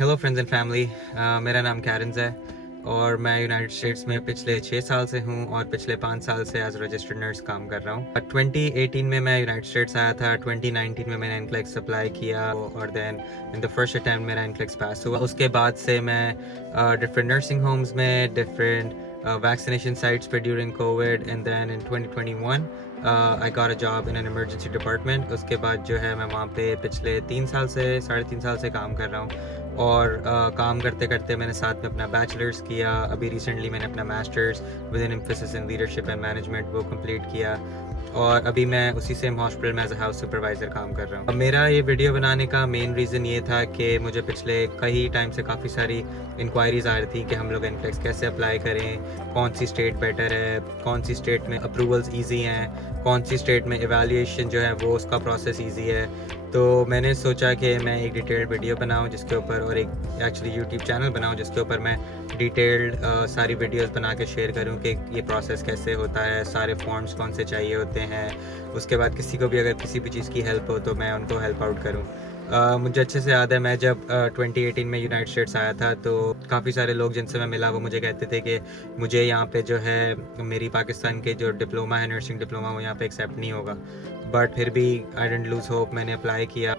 Hello friends and family. मेरा नाम Karens है और मैं यूनाइटेड स्टेट्स में पिछले 6 साल से हूँ और पिछले 5 साल से एज रजिस्टर्ड नर्स काम कर रहा हूँ। 2018 में मैं यूनाइटेड स्टेट्स आया था। 2019 में मैंने एनक्लेक्स अप्लाई किया और then in the first attempt मेरा एनक्लेक्स पास हुआ। उसके बाद से मैं डिफरेंट नर्सिंग होम्स में, डिफरेंट वैक्सीनेशन साइट्स पे during covid, and then in 2021 I got a job in an emergency department. उसके बाद जो है मैं वहाँ पे पिछले 3 साल से काम कर रहा हूँ और काम करते करते मैंने साथ में अपना बैचलर्स किया। अभी रिसेंटली मैंने अपना masters with N emphasis in leadership and management वो कंप्लीट किया और अभी मैं उसी सेम हॉस्पिटल में एज अ हाउस सुपरवाइज़र काम कर रहा हूँ। अब मेरा ये वीडियो बनाने का मेन रीज़न ये था कि मुझे पिछले कई टाइम से काफ़ी सारी इंक्वायरीज़ आ रही थी कि हम लोग एनक्लेक्स कैसे अप्लाई करें, कौन सी स्टेट बेटर है, कौन सी स्टेट में अप्रूवल्स ईजी हैं, कौन सी स्टेट में एवेल्यूएशन जो है वो उसका प्रोसेस ईजी है। तो मैंने सोचा कि मैं एक डिटेल्ड वीडियो बनाऊं जिसके ऊपर, और एक एक्चुअली यूट्यूब चैनल बनाऊं जिसके ऊपर मैं डिटेल्ड सारी वीडियोस बना के शेयर करूं कि ये प्रोसेस कैसे होता है, सारे फॉर्म्स कौन से चाहिए होते हैं। उसके बाद किसी को भी अगर किसी भी चीज़ की हेल्प हो तो मैं उनको हेल्प आउट करूं। मुझे अच्छे से याद है, मैं जब 2018 में यूनाइटेड स्टेट्स आया था तो काफ़ी सारे लोग जिनसे मैं मिला वो मुझे कहते थे कि मुझे यहाँ पे जो है मेरी पाकिस्तान के जो डिप्लोमा है, नर्सिंग डिप्लोमा, वो यहाँ पे एक्सेप्ट नहीं होगा। बट फिर भी आई डेंट लूज़ होप, मैंने अप्लाई किया,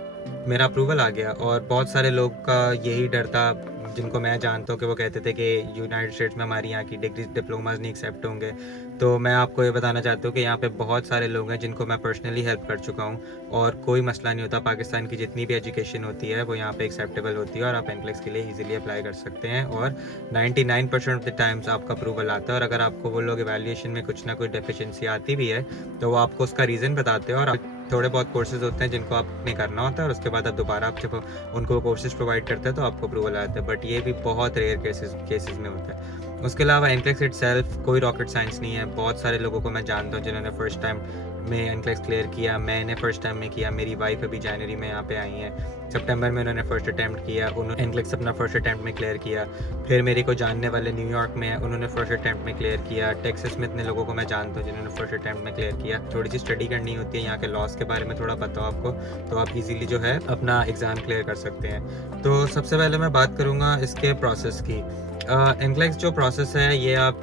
मेरा अप्रूवल आ गया। और बहुत सारे लोग का यही डर था जिनको मैं जानता हूँ कि वो कहते थे कि यूनाइटेड स्टेट्स में हमारी यहाँ की डिग्री डिप्लोमाज नहीं एक्सेप्ट होंगे। तो मैं आपको ये बताना चाहता हूँ कि यहाँ पे बहुत सारे लोग हैं जिनको मैं पर्सनली हेल्प कर चुका हूँ और कोई मसला नहीं होता। पाकिस्तान की जितनी भी एजुकेशन होती है वो यहाँ पे एक्सेप्टेबल होती है और आप एनक्लेक्स के लिए इजीली अप्लाई कर सकते हैं और 99% ऑफ द टाइम्स आपका अप्रूवल आता है। और अगर आपको वो लोग एवेल्यूएशन में कुछ ना कुछ डेफिशिएंसी आती भी है तो वो आपको उसका रीज़न बताते हैं और थोड़े बहुत कोर्सेज होते हैं जिनको आपने करना होता है और उसके बाद आप दोबारा आप जब उनको कोर्सेज प्रोवाइड करते हैं तो आपको अप्रूवल आता है। बट ये भी बहुत रेयर केसेस में होता है। उसके अलावा एनक्लेक्स इटसेल्फ कोई रॉकेट साइंस नहीं है। बहुत सारे लोगों को मैं जानता हूँ जिन्होंने फर्स्ट टाइम में एनक्लेक्स क्लियर किया। मैंने फर्स्ट टाइम में किया, मेरी वाइफ अभी जनवरी में यहाँ पे आई हैं, सितंबर में उन्होंने फर्स्ट अटैम्प्ट किया, उन्होंने एनक्लेक्स अपना फर्स्ट अटैम्प्ट में क्लियर किया। फिर मेरे को जानने वाले न्यूयॉर्क में हैं, उन्होंने फर्स्ट अटैम्प्ट में क्लियर किया। टेक्सास में इतने लोगों को मैं जानता हूँ जिन्होंने फर्स्ट अटैम्प्ट में क्लियर किया। थोड़ी सी स्टडी करनी होती है, यहाँ के लॉस के बारे में थोड़ा पता हो आपको तो आप इजीली जो है अपना एग्ज़ाम क्लियर कर सकते हैं। तो सबसे पहले मैं बात करूँगा इसके प्रोसेस की। एनक्लेक्स जो प्रोसेस है ये आप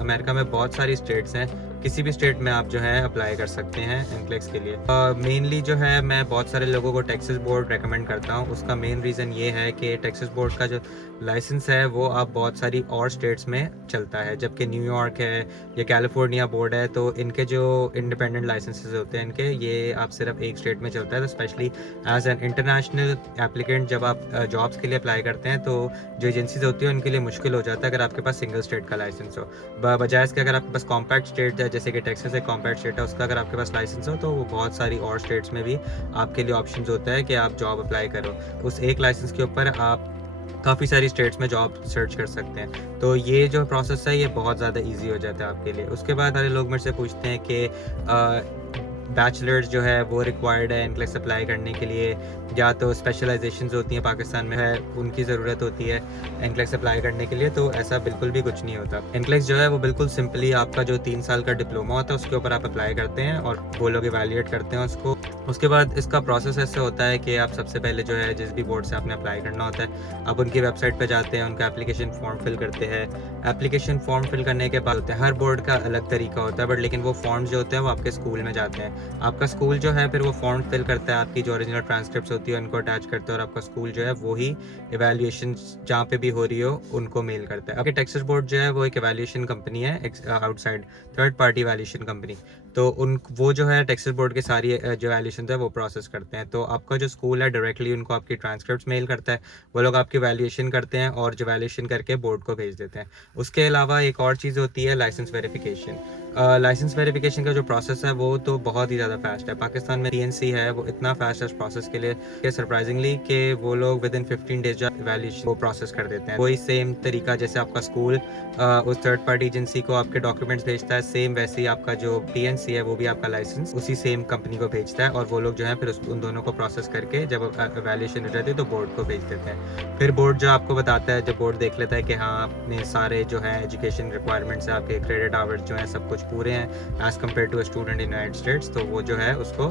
अमेरिका में बहुत सारी स्टेट्स हैं, किसी भी स्टेट में आप जो है अप्लाई कर सकते हैं एनक्लेक्स के लिए। मेनली जो है मैं बहुत सारे लोगों को टेक्सास बोर्ड रेकमेंड करता हूँ। उसका मेन रीज़न ये है कि टेक्सास बोर्ड का जो लाइसेंस है वो आप बहुत सारी और स्टेट्स में चलता है, जबकि न्यूयॉर्क है या कैलिफोर्निया बोर्ड है तो इनके जो इंडिपेंडेंट लाइसेंसेस होते हैं इनके, ये आप सिर्फ एक स्टेट में चलता है। तो specially as an international applicant जब आप जॉब्स के लिए अप्लाई करते हैं तो जो एजेंसीज होती है उनके लिए मुश्किल हो जाता है अगर आपके पास सिंगल स्टेट का लाइसेंस हो। बजाय इसके अगर आपके पास कॉम्पैक्ट स्टेट है, जैसे कि टेक्सास एक कॉम्पैक्ट स्टेट है, उसका अगर आपके पास लाइसेंस हो तो वो बहुत सारी और स्टेट्स में भी आपके लिए ऑप्शंस होता है कि आप जॉब अप्लाई करो। उस एक लाइसेंस के ऊपर आप काफ़ी सारी स्टेट्स में जॉब सर्च कर सकते हैं। तो ये जो प्रोसेस है ये बहुत ज़्यादा इजी हो जाता है आपके लिए। उसके बाद सारे लोग मेरे से पूछते हैं कि बैचलर्स जो है वो रिक्वायर्ड है एनक्लेक्स अप्लाई करने के लिए, या तो स्पेशलाइजेशंस होती हैं पाकिस्तान में है उनकी ज़रूरत होती है एनक्लेक्स अप्लाई करने के लिए। तो ऐसा बिल्कुल भी कुछ नहीं होता। एनक्लेक्स जो है वो बिल्कुल सिंपली आपका जो 3 साल का डिप्लोमा होता है उसके ऊपर आप अप्लाई करते हैं और वो लोग इवेल्यूएट करते हैं उसको। उसके बाद इसका प्रोसेस ऐसे होता है कि आप सबसे पहले जो है जिस भी बोर्ड से आपने अप्लाई करना होता है आप उनकी वेबसाइट पर जाते हैं, उनका एप्लीकेशन फॉर्म फिल करते हैं। एप्लीकेशन फॉर्म फिल करने के बाद होता है, हर बोर्ड का अलग तरीका होता है बट लेकिन वो फॉर्म्स जो होते हैं वो आपके स्कूल में जाते हैं। आपका स्कूल जो है फिर वो फॉर्म फिल करता है, आपकी जो ओरिजिनल ट्रांसक्रिप्ट्स होती है उनको अटैच करता है और आपका स्कूल जो है वो ही इवेल्यूएशन जहाँ पे भी हो रही हो उनको मेल करता है। आपके टेक्सास बोर्ड जो है वो एक इवेल्यूएशन कंपनी है, outside third party evaluation company. तो उन वो जो है टेक्सास बोर्ड के सारी जो इवेल्यूएशन है वो प्रोसेस करते हैं। तो आपका जो स्कूल है डायरेक्टली उनको आपकी ट्रांसक्रिप्ट्स मेल करता है, वो लोग आपकी इवेल्यूएशन करते हैं और जो इवेल्यूएशन करके बोर्ड को भेज देते हैं। उसके अलावा एक और चीज़ होती है लाइसेंस वेरिफिकेशन। लाइसेंस वेरिफिकेशन का जो प्रोसेस है वो तो बहुत ही ज़्यादा फास्ट है। पाकिस्तान में TNC है वो इतना फास्ट है इस प्रोसेस के लिए कि सरप्राइजिंगली कि वो लोग विद इन 15 डेज जो इवैल्यूएशन वो प्रोसेस कर देते हैं। वही सेम तरीका जैसे आपका स्कूल उस थर्ड पार्टी एजेंसी को आपके डॉक्यूमेंट्स भेजता है, सेम वैसे ही आपका जो TNC है वो भी आपका लाइसेंस उसी सेम कंपनी को भेजता है और वो लोग जो है फिर उन दोनों को प्रोसेस करके जब इवैल्यूएशन हो जाती है तो बोर्ड को भेज देते हैं। फिर बोर्ड जो आपको बताता है, जब बोर्ड देख लेता है कि हाँ आपने सारे जो है एजुकेशन रिक्वायरमेंट्स है, आपके क्रेडिट आवर्स जो है सब कुछ पूरे हैं as compare to a student in United States, तो वो जो है उसको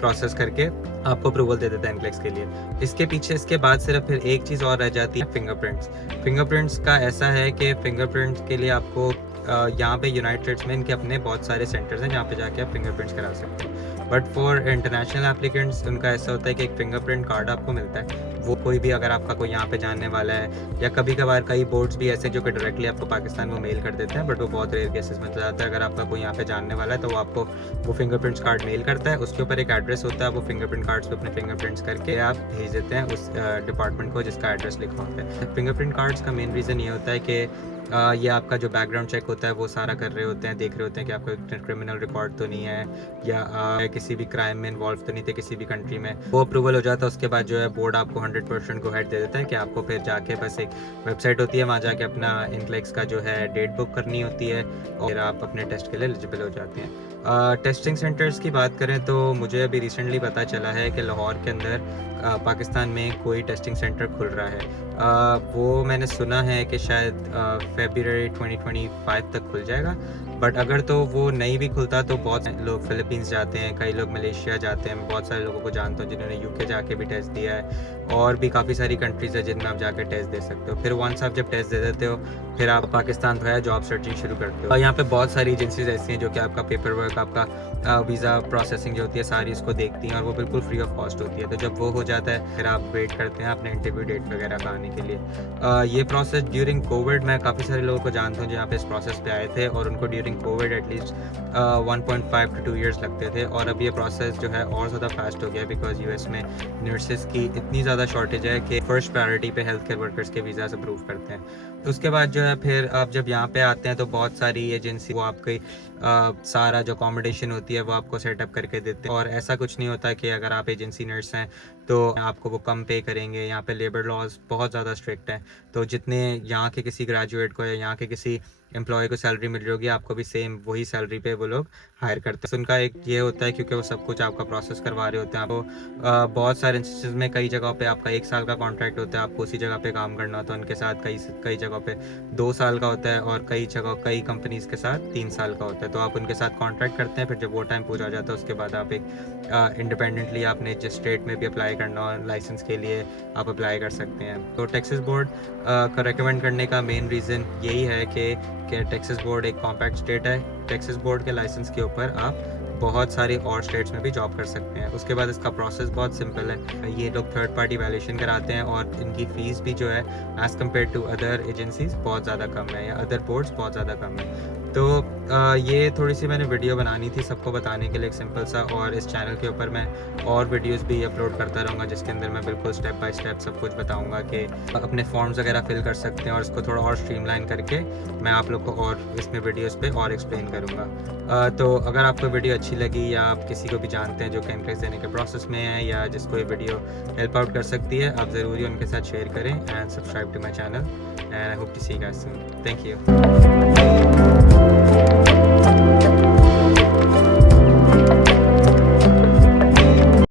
प्रोसेस करके आपको अप्रूवल दे देता है इनक्लेक्स के लिए। इसके पीछे इसके बाद सिर्फ फिर एक चीज़ और रह जाती है, फिंगरप्रिंट्स का ऐसा है कि फिंगरप्रिंट्स के लिए आपको यहाँ पे यूनाइटेड स्टेट्स में इनके अपने बहुत सारे सेंटर्स हैं जहाँ पे जाके आप फिंगरप्रिंट्स करा सकते हैं। बट फॉर इंटरनेशनल एप्लीकेंट्स उनका ऐसा होता है कि एक फिंगरप्रिंट कार्ड आपको मिलता है। वो कोई भी अगर आपका कोई यहाँ पे जानने वाला है, या कभी कभार कई बोर्ड्स भी ऐसे जो कि डायरेक्टली आपको पाकिस्तान में मेल कर देते हैं, बट वो बहुत रेयर केसेस में तो जाता है। अगर आपका कोई यहाँ पे जानने वाला है तो वो आपको वो फिंगरप्रिंट्स कार्ड मेल करता है, उसके ऊपर एक एड्रेस होता है, वो फिंगरप्रिंट कार्ड्स पे अपने फिंगरप्रिंट्स करके आप भेज देते हैं उस डिपार्टमेंट को जिसका एड्रेस लिखा होता है। फिंगरप्रिंट कार्ड्स का मेन रीज़न ये होता है कि ये आपका जो बैकग्राउंड चेक होता है वो सारा कर रहे होते हैं, देख रहे होते हैं कि आपका क्रिमिनल रिकॉर्ड तो नहीं है, या किसी भी क्राइम में इन्वॉल्व तो नहीं थे किसी भी कंट्री में। वो अप्रूवल हो जाता है, उसके बाद जो है बोर्ड आपको 100% को हेड दे देता है कि आपको फिर जाके बस एक वेबसाइट होती है, वहाँ जाके अपना इनक्लेक्स का जो है डेट बुक करनी होती है और फिर आप अपने टेस्ट के लिए एलिजिबल हो जाते हैं। टेस्टिंग सेंटर्स की बात करें तो मुझे अभी रिसेंटली पता चला है कि लाहौर के अंदर पाकिस्तान में कोई टेस्टिंग सेंटर खुल रहा है। वो मैंने सुना है कि शायद फरवरी 2025 तक खुल जाएगा, बट अगर तो वो नहीं भी खुलता तो बहुत लोग फिलीपींस जाते हैं, कई लोग मलेशिया जाते हैं। मैं बहुत सारे लोगों को जानता हूँ जिन्होंने यूके जाके भी टेस्ट दिया है, और भी काफ़ी सारी कंट्रीज़ है जिनमें आप जाकर टेस्ट दे सकते हो। फिर वंस आप जब टेस्ट दे देते हो फिर आप पाकिस्तान जो है जॉब सर्चिंग शुरू करते हो। और यहाँ पे बहुत सारी एजेंसीज ऐसी हैं जो कि आपका पेपर वर्क, आपका वीज़ा प्रोसेसिंग जो होती है सारी इसको देखती हैं, और वो बिल्कुल फ्री ऑफ कॉस्ट होती है। तो जब वो हो जाता है फिर आप वेट करते हैं अपने इंटरव्यू डेट वगैरह का आने के लिए। ये प्रोसेस ड्यूरिंग कोविड, मैं काफ़ी सारे लोगों को जानता हूँ जो यहाँ पे इस प्रोसेस पे आए थे और उनको during Covid at least 1.5 to 2 years लगते थे, और अब ये प्रोसेस जो है और ज़्यादा फास्ट हो गया बिकॉज यूएस में नर्सेस की इतनी ज़्यादा शॉर्टेज है कि फर्स्ट प्रायोरिटी पे हेल्थ केयर वर्कर्स के वीज़ास अप्रूव करते हैं। तो उसके बाद जो है फिर आप जब यहाँ पे आते हैं तो बहुत सारी एजेंसी वो आपकी सारा जो अकोमोडेशन होती है वो आपको सेटअप करके देते हैं, और ऐसा कुछ नहीं होता कि अगर आप एजेंसी नर्स हैं तो आपको वो कम पे करेंगे। यहाँ पे लेबर लॉज बहुत ज़्यादा स्ट्रिक्ट हैं, तो जितने यहाँ के किसी ग्रेजुएट को या यहाँ के किसी एम्प्लॉय को सैलरी मिल रही होगी आपको भी सेम वही सैलरी पे वो लोग हायर करते हैं। तो उनका एक ये होता है क्योंकि वो सब कुछ आपका प्रोसेस करवा रहे होते हैं। आपको बहुत सारे इंस्टीट्यूट में कई जगह पे आपका 1 साल का कॉन्ट्रैक्ट होता है, आपको उसी जगह पे काम करना होता है उनके साथ। कई जगह पे 2 साल का होता है, और कई कंपनीज के साथ 3 साल का होता है। तो आप उनके साथ कॉन्ट्रैक्ट करते हैं, फिर जब वो टाइम पूरा हो जाता है उसके बाद आप एक इंडिपेंडेंटली आपने जिस स्टेट में भी अप्लाई करना हो लाइसेंस के लिए आप अप्लाई कर सकते हैं। तो टेक्सास बोर्ड का रिकमेंड करने का मेन रीज़न यही है कि टेक्सास बोर्ड एक कॉम्पैक्ट स्टेट है। टेक्सास बोर्ड के लाइसेंस के ऊपर आप बहुत सारे और स्टेट्स में भी जॉब कर सकते हैं। उसके बाद इसका प्रोसेस बहुत सिंपल है। ये लोग थर्ड पार्टी वैल्यूएशन कराते हैं, और इनकी फ़ीस भी जो है as compare to other agencies बहुत ज़्यादा कम है, या अदर बोर्ड्स बहुत ज़्यादा कम है। तो ये थोड़ी सी मैंने वीडियो बनानी थी सबको बताने के लिए एक सिंपल सा, और इस चैनल के ऊपर मैं और वीडियोस भी अपलोड करता रहूँगा जिसके अंदर मैं बिल्कुल स्टेप बाय स्टेप सब कुछ बताऊँगा कि अपने फॉर्म्स वगैरह फिल कर सकते हैं, और इसको थोड़ा और स्ट्रीमलाइन करके मैं आप लोग को और इसमें वीडियोस पे और एक्सप्लेन करूँगा। तो अगर आपको वीडियो अच्छी लगी, या आप किसी को भी जानते हैं जो कि इनक्लेक्स देने के प्रोसेस में है, या जिसको ये वीडियो हेल्प आउट कर सकती है, आप ज़रूरी उनके साथ शेयर करें and subscribe to my channel, and I hope to see you guys soon. Thank you.